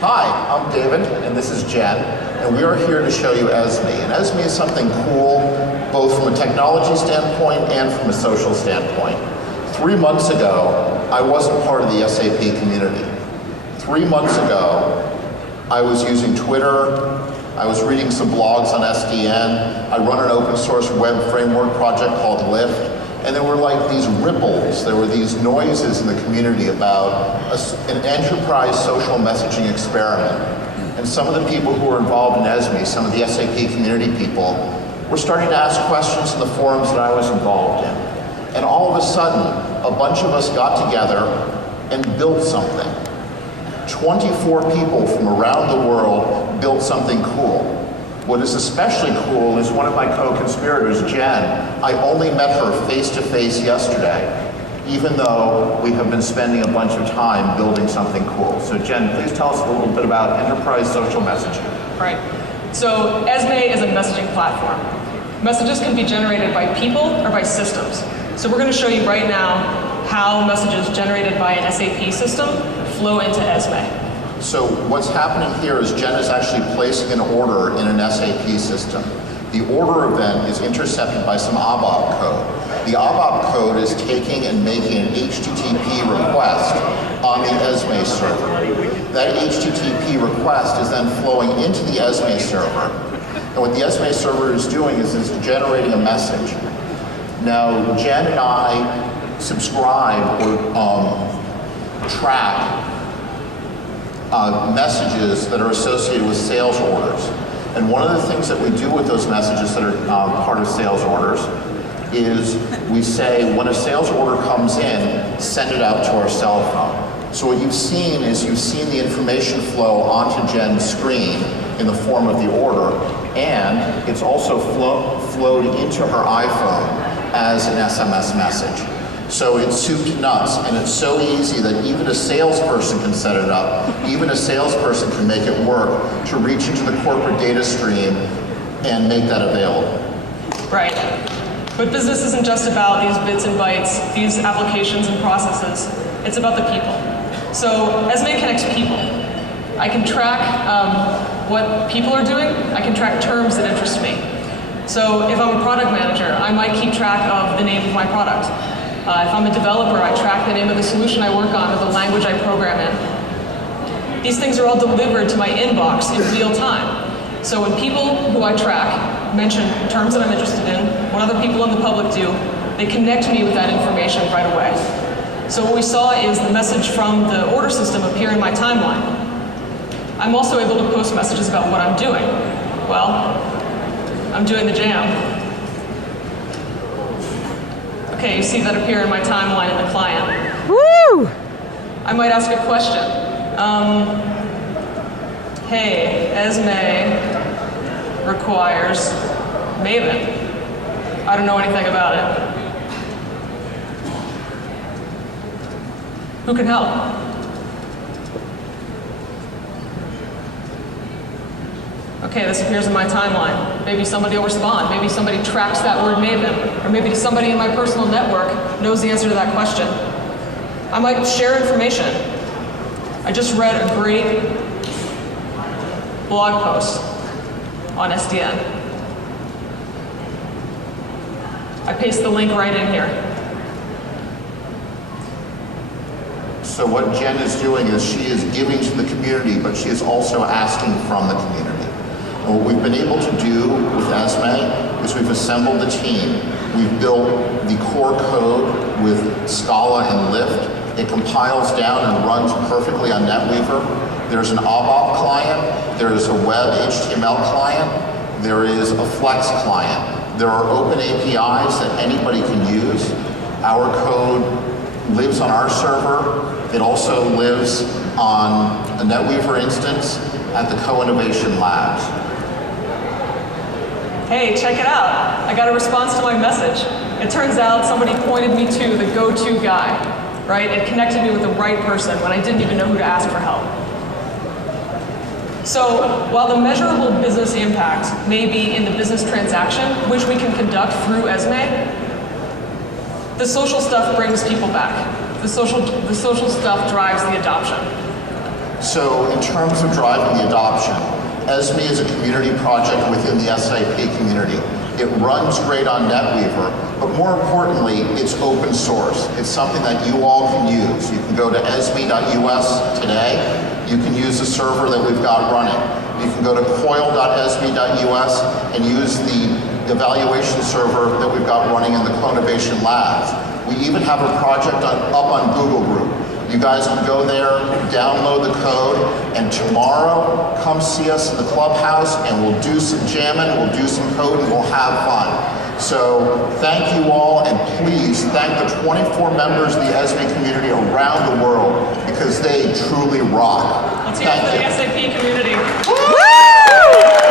Hi, I'm David, and this is Jen, and we are here to show you ESME. And ESME is something cool, both from a technology standpoint and from a social standpoint. 3 months ago, I wasn't part of the SAP community. 3 months ago, I was using Twitter, I was reading some blogs on SDN, I run an open source web framework project called Lift, and there were like these ripples, there were these noises in the community about an enterprise social messaging experiment. And some of the people who were involved in ESME, some of the SAP community people, were starting to ask questions in the forums that I was involved in. And all of a sudden, a bunch of us got together and built something. 24 people from around the world built something cool. What is especially cool is one of my co-conspirators, Jen. I only met her face-to-face yesterday, even though we have been spending a bunch of time building something cool. So Jen, please tell us a little bit about enterprise social messaging. Right. So ESME is a messaging platform. Messages can be generated by people or by systems. So we're going to show you right now how messages generated by an SAP system flow into ESME. So what's happening here is Jen is actually placing an order in an SAP system. The order event is intercepted by some ABAP code. The ABAP code is taking and making an HTTP request on the ESME server. That HTTP request is then flowing into the ESME server. And what the ESME server is doing is it's generating a message. Now, Jen and I subscribe or track messages that are associated with sales orders. And one of the things that we do with those messages that are part of sales orders is we say, when a sales order comes in, send it out to our cell phone. So what you've seen is you've seen the information flow onto Jen's screen in the form of the order, and it's also flowed into her iPhone as an SMS message. So it's soup to nuts, and it's so easy that even a salesperson can set it up. Even a salesperson can make it work to reach into the corporate data stream and make that available. Right. But business isn't just about these bits and bytes, these applications and processes. It's about the people. So ESME connects people. I can track what people are doing. I can track terms that interest me. So if I'm a product manager, I might keep track of the name of my product. If I'm a developer, I track the name of the solution I work on or the language I program in. These things are all delivered to my inbox in real time. So when people who I track mention terms that I'm interested in, what other people in the public do, they connect me with that information right away. So what we saw is the message from the order system appear in my timeline. I'm also able to post messages about what I'm doing. Well, I'm doing the jam. Okay, you see that appear in my timeline in the client. Woo! I might ask a question. Hey, ESME requires Maven. I don't know anything about it. Who can help? Okay, this appears in my timeline. Maybe somebody will respond. Maybe somebody tracks that word Maven. Or maybe somebody in my personal network knows the answer to that question. I might share information. I just read a great blog post on SDN. I paste the link right in here. So what Jen is doing is she is giving to the community, but she is also asking from the community. And what we've been able to do with ESME is we've assembled the team. We've built the core code with Scala and Lift. It compiles down and runs perfectly on NetWeaver. There's an ABAP client. There is a web HTML client. There is a Flex client. There are open APIs that anybody can use. Our code lives on our server. It also lives on a NetWeaver instance at the Co-Innovation Labs. Hey, check it out. I got a response to my message. It turns out somebody pointed me to the go-to guy, right? It connected me with the right person when I didn't even know who to ask for help. So while the measurable business impact may be in the business transaction, which we can conduct through ESME, the social stuff brings people back. The social stuff drives the adoption. So in terms of driving the adoption, ESME is a community project within the SAP community. It runs great on NetWeaver, but more importantly, it's open source. It's something that you all can use. You can go to esme.us today. You can use the server that we've got running. You can go to coil.esme.us and use the evaluation server that we've got running in the Clonivation Labs. We even have a project up on Google Group. You guys can go there, download the code, and tomorrow come see us in the clubhouse and we'll do some jamming, we'll do some code, and we'll have fun. So thank you all, and please thank the 24 members of the ESME community around the world, because they truly rock. Let's hear it for the Thank you. SAP community. Woo!